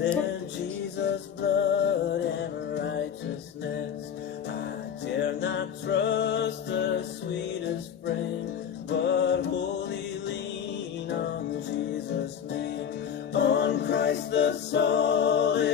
than Jesus' blood and righteousness. I dare not trust the sweetest frame, but wholly lean on Jesus' name, on Christ the solid